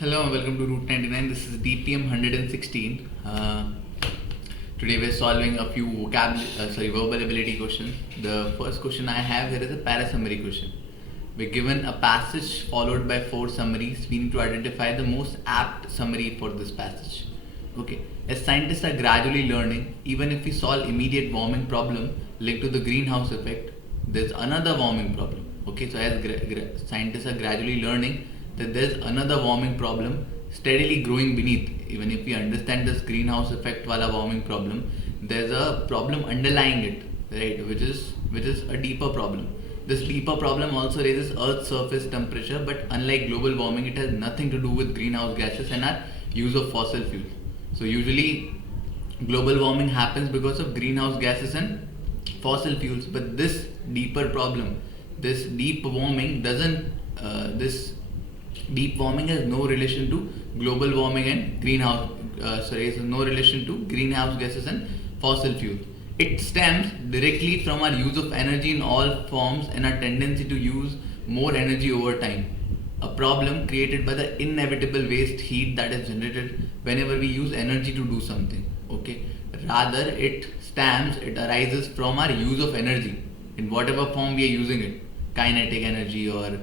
Hello and welcome to Route 99. This is DPM 116. Today we're solving a few verbal ability questions. The first question I have here is a para-summary question. We're given a passage followed by 4 summaries. We need to identify the most apt summary for this passage. Okay. As scientists are gradually learning, even if we solve immediate warming problem linked to the greenhouse effect, there's another warming problem. Okay. So as scientists are gradually learning that there's another warming problem steadily growing beneath. Even if we understand this greenhouse effect wala warming problem, there's a problem underlying it, right? Which is a deeper problem. This deeper problem also raises Earth's surface temperature, but unlike global warming, it has nothing to do with greenhouse gases and our use of fossil fuels. So usually, global warming happens because of greenhouse gases and fossil fuels. But this deeper problem, this deep warming this deep warming has no relation to global warming and has no relation to greenhouse gases and fossil fuels. It stems directly from our use of energy in all forms and our tendency to use more energy over time. A problem created by the inevitable waste heat that is generated whenever we use energy to do something. Okay, rather it arises from our use of energy in whatever form we are using it, kinetic energy or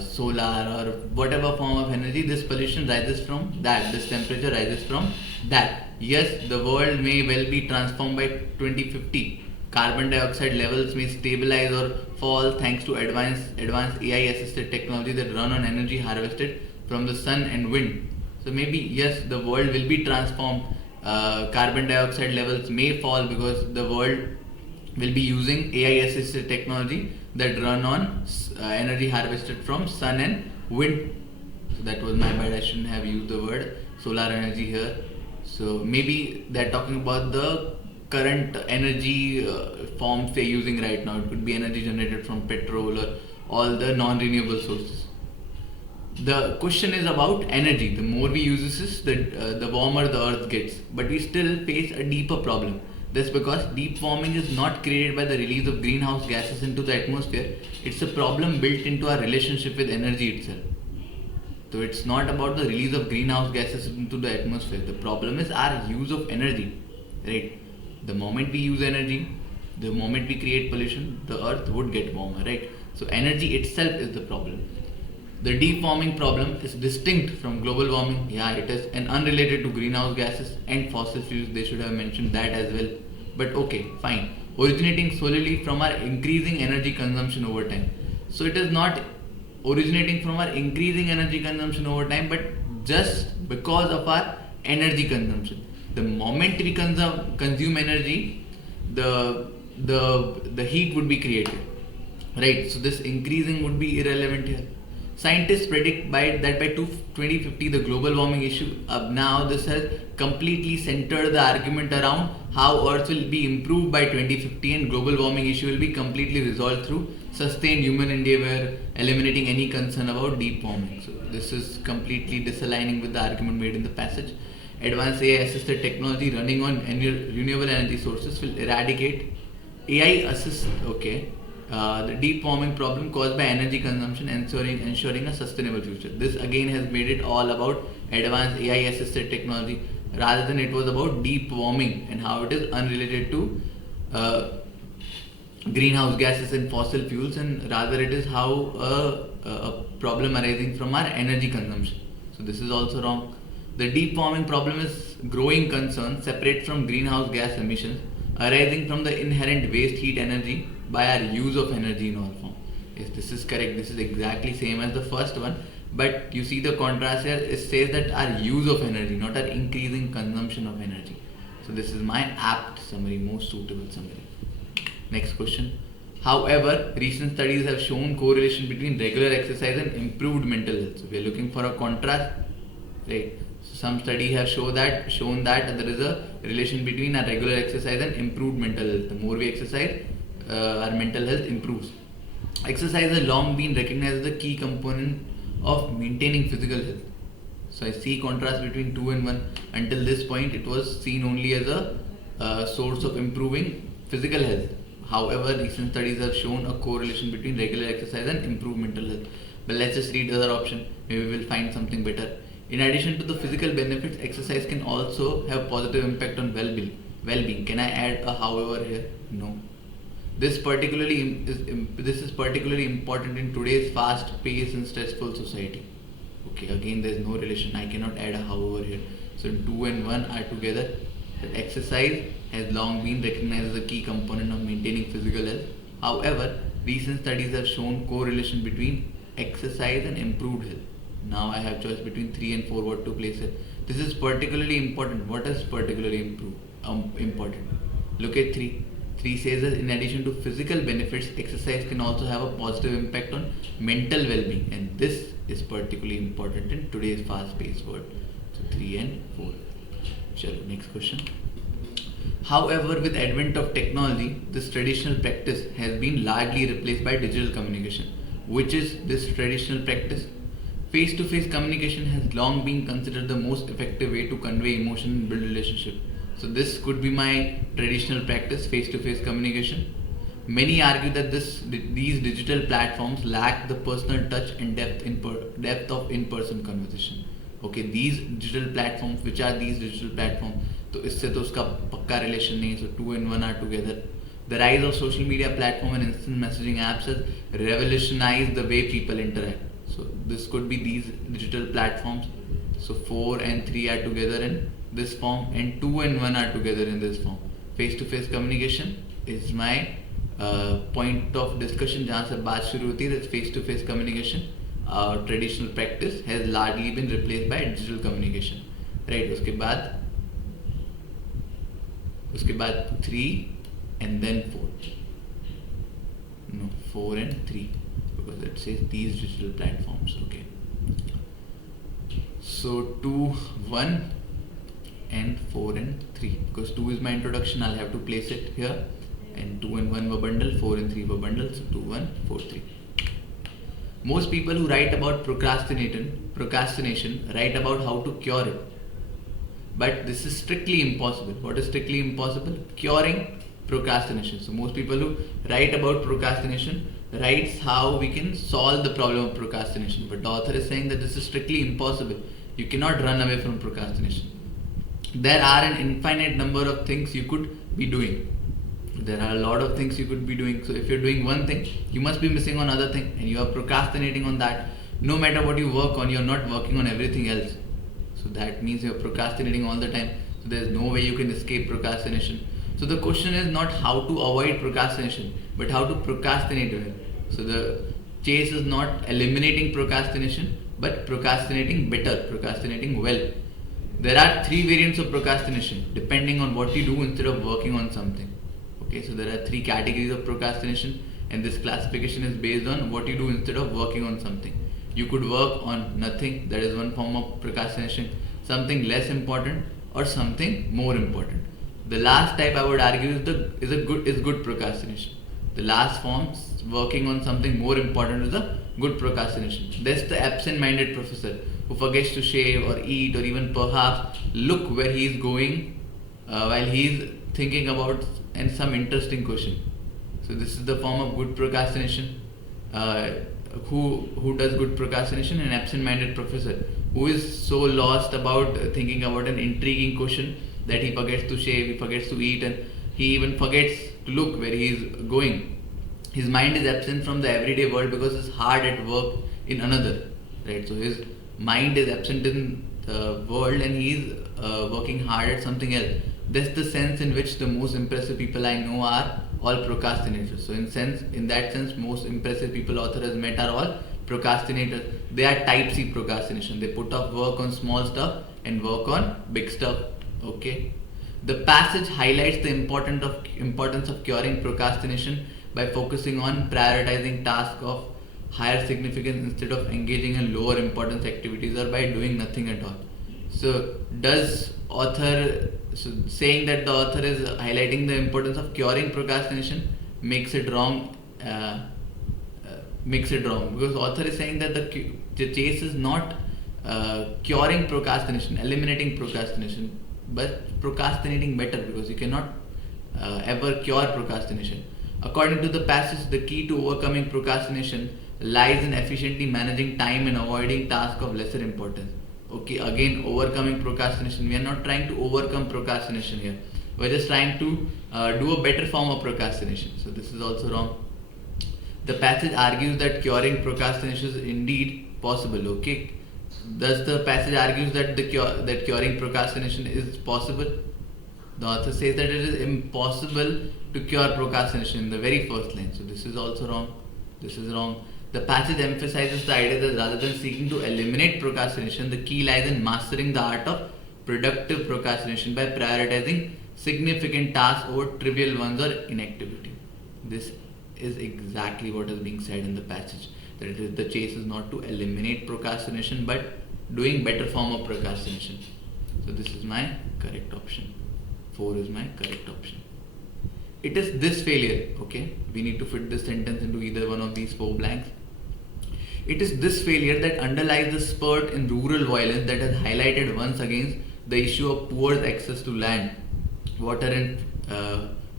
solar or whatever form of energy. This pollution rises from that, this temperature rises from that. Yes, the world may well be transformed by 2050. Carbon dioxide levels may stabilize or fall thanks to advanced AI assisted technology that run on energy harvested from the sun and wind. So maybe yes, the world will be transformed. Carbon dioxide levels may fall because the world will be using AI assisted technology that run on energy harvested from sun and wind. So that was my bad. I shouldn't have used the word solar energy here. So maybe they're talking about the current energy forms they're using right now. It could be energy generated from petrol or all the non-renewable sources. The question is about energy. The more we use this, the warmer the earth gets. But we still face a deeper problem. That's because deep warming is not created by the release of greenhouse gases into the atmosphere. It's a problem built into our relationship with energy itself. So it's not about the release of greenhouse gases into the atmosphere. The problem is our use of energy, right? The moment we use energy, the moment we create pollution, the earth would get warmer, right? So energy itself is the problem. The deep warming problem is distinct from global warming. Yeah, it is, and unrelated to greenhouse gases and fossil fuels. They should have mentioned that as well. But okay, fine. Originating solely from our increasing energy consumption over time. So it is not originating from our increasing energy consumption over time, but just because of our energy consumption. The moment we consume energy, the heat would be created, right? So this increasing would be irrelevant here. Scientists predict that by 2050 the global warming issue now this has completely centered the argument around how Earth will be improved by 2050 and global warming issue will be completely resolved through sustained human endeavor, eliminating any concern about deep warming. So this is completely disaligning with the argument made in the passage. Advanced AI assisted technology running on renewable energy sources will eradicate AI assist. Okay. The deep warming problem caused by energy consumption, ensuring a sustainable future. This again has made it all about advanced AI assisted technology rather than it was about deep warming and how it is unrelated to greenhouse gases and fossil fuels, and rather it is how a problem arising from our energy consumption. So this is also wrong. The deep warming problem is growing concern separate from greenhouse gas emissions arising from the inherent waste heat energy by our use of energy in all form. Yes, this is correct. This is exactly same as the first one. But you see the contrast here. It says that our use of energy, not our increasing consumption of energy. So this is my apt summary, most suitable summary. Next question. However, recent studies have shown correlation between regular exercise and improved mental health. So we are looking for a contrast, right? So some studies have shown that there is a relation between our regular exercise and improved mental health. The more we exercise, our mental health improves. Exercise has long been recognized as the key component of maintaining physical health. So I see contrast between 2 and 1. Until this point, it was seen only as a source of improving physical health. However, recent studies have shown a correlation between regular exercise and improved mental health. but let's just read the other option. Maybe we'll find something better. In addition to the physical benefits, exercise can also have positive impact on well-being. Can I add a however here? No. This is particularly important in today's fast-paced and stressful society. Okay, again there is no relation. I cannot add a however here. So 2 and 1 are together. That exercise has long been recognized as a key component of maintaining physical health. However, recent studies have shown correlation between exercise and improved health. Now I have choice between 3 and 4 what to place it. This is particularly important. What is particularly important? Look at 3. 3 says that in addition to physical benefits, exercise can also have a positive impact on mental well-being, and this is particularly important in today's fast-paced world. So 3 and 4. Chalo, next question. However, with advent of technology, this traditional practice has been largely replaced by digital communication. Which is this traditional practice? Face-to-face communication has long been considered the most effective way to convey emotion and build relationship. So this could be my traditional practice, face-to-face communication. Many argue that these digital platforms lack the personal touch and depth of in-person conversation. Okay, these digital platforms, which are these digital platforms? तो इससे तो उसका पक्का relation नहीं है. So 2 and 1 are together. The rise of social media platform and instant messaging apps has revolutionized the way people interact. So this could be these digital platforms. So 4 and 3 are together in this form, and 2 and 1 are together in this form. Face-to-face communication is my point of discussion. जहाँ से बात शुरू होती है, that's face-to-face communication. Traditional practice has largely been replaced by digital communication. Right? उसके बाद 3 and then 4. No, 4 and 3 because it says these digital platforms. Okay. So 2, 1 and 4 and 3, because 2 is my introduction, I'll have to place it here, and 2 and 1 were bundle, 4 and 3 were bundle, so 2, 1, 4, 3. Most people who write about procrastination write about how to cure it, but this is strictly impossible. What is strictly impossible? Curing procrastination. So most people who write about procrastination writes how we can solve the problem of procrastination, but the author is saying that this is strictly impossible. You cannot run away from procrastination. There are an infinite number of things you could be doing. There are a lot of things you could be doing. So if you're doing one thing, you must be missing on other thing, and you are procrastinating on that. No matter what you work on, you're not working on everything else. So that means you're procrastinating all the time. So there's no way you can escape procrastination. So the question is not how to avoid procrastination, but how to procrastinate well. So the chase is not eliminating procrastination, but procrastinating better, procrastinating well. There are 3 variants of procrastination depending on what you do instead of working on something. Okay, so there are 3 categories of procrastination, and this classification is based on what you do instead of working on something. You could work on nothing, that is one form of procrastination, something less important or something more important. The last type I would argue is good procrastination. The last form, working on something more important, is a good procrastination. That's the absent-minded professor who forgets to shave or eat or even perhaps look where he is going while he is thinking about some interesting question. So this is the form of good procrastination. Who does good procrastination? An absent-minded professor who is so lost about thinking about an intriguing question that he forgets to shave, he forgets to eat, and he even forgets to look where he is going. His mind is absent from the everyday world because he's hard at work in another. Right? So his mind is absent in the world and he is working hard at something else. That's the sense in which the most impressive people I know are all procrastinators. So in that sense, most impressive people author has met are all procrastinators. They are type C procrastination. They put off work on small stuff and work on big stuff. Okay. The passage highlights the importance of curing procrastination by focusing on prioritizing tasks of higher significance instead of engaging in lower importance activities or by doing nothing at all. So saying that the author is highlighting the importance of curing procrastination makes it wrong. Because author is saying that the chase is not curing procrastination, eliminating procrastination, but procrastinating better, because you cannot ever cure procrastination. According to the passage, the key to overcoming procrastination lies in efficiently managing time and avoiding tasks of lesser importance. Okay, again, overcoming procrastination. We are not trying to overcome procrastination here. We're just trying to do a better form of procrastination. So this is also wrong. The passage argues that curing procrastination is indeed possible. Okay, thus the passage argues that that curing procrastination is possible. The author says that it is impossible to cure procrastination in the very first line. So this is also wrong. This is wrong. The passage emphasizes the idea that rather than seeking to eliminate procrastination, the key lies in mastering the art of productive procrastination by prioritizing significant tasks over trivial ones or inactivity. This is exactly what is being said in the passage. That it is, the chase is not to eliminate procrastination but doing better form of procrastination. So this is my correct option. 4 is my correct option. It is this failure, okay? We need to fit this sentence into either one of these 4 blanks. It is this failure that underlies the spurt in rural violence that has highlighted once again the issue of poor access to land, water and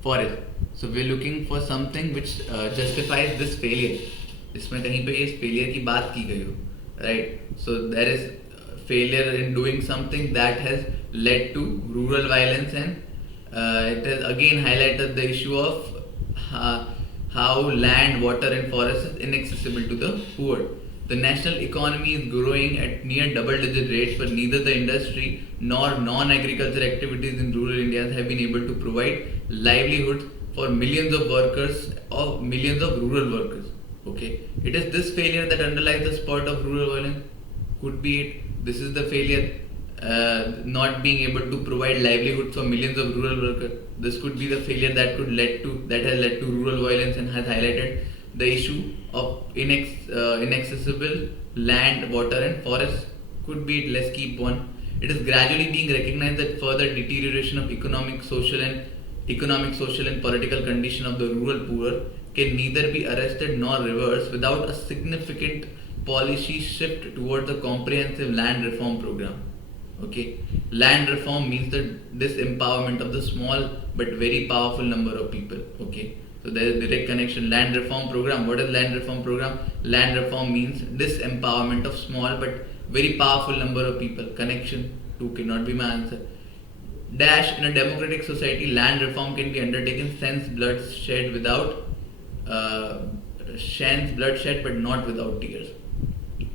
forest. So we're looking for something which justifies this failure. इसमें कहीं पे इस failure की बात की गई हो, right? So there is failure in doing something that has led to rural violence, and it has again highlighted the issue of how land, water and forest is inaccessible to the poor. The national economy is growing at near double-digit rates, but neither the industry nor non-agriculture activities in rural India have been able to provide livelihoods for millions of workers, of millions of rural workers. Okay, it is this failure that underlies the spurt of rural violence. Could be it. This is the failure, not being able to provide livelihood for millions of rural workers. This could be the failure that has led to rural violence and has highlighted the issue of inaccessible land, water and forest. Could be it. Let's keep one. It is gradually being recognized that further deterioration of economic, social and political condition of the rural poor can neither be arrested nor reversed without a significant policy shift towards the comprehensive land reform program. Okay, land reform means the disempowerment of the small but very powerful number of people. Okay, so there is direct connection. Land reform program. What is land reform program? Land reform means disempowerment of small but very powerful number of people. Connection 2 cannot be my answer. Dash, in a democratic society, land reform can be undertaken since bloodshed but not without tears.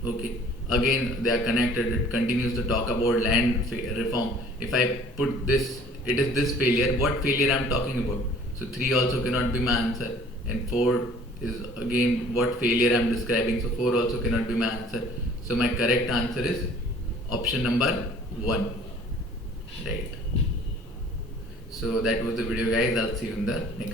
Okay, again they are connected. It continues to talk about land reform. If I put this, it is this failure. What failure I am talking about? So 3 also cannot be my answer, and 4 is again what failure I am describing. So 4 also cannot be my answer. So my correct answer is option number 1. Right. So that was the video, guys. I'll see you in the next.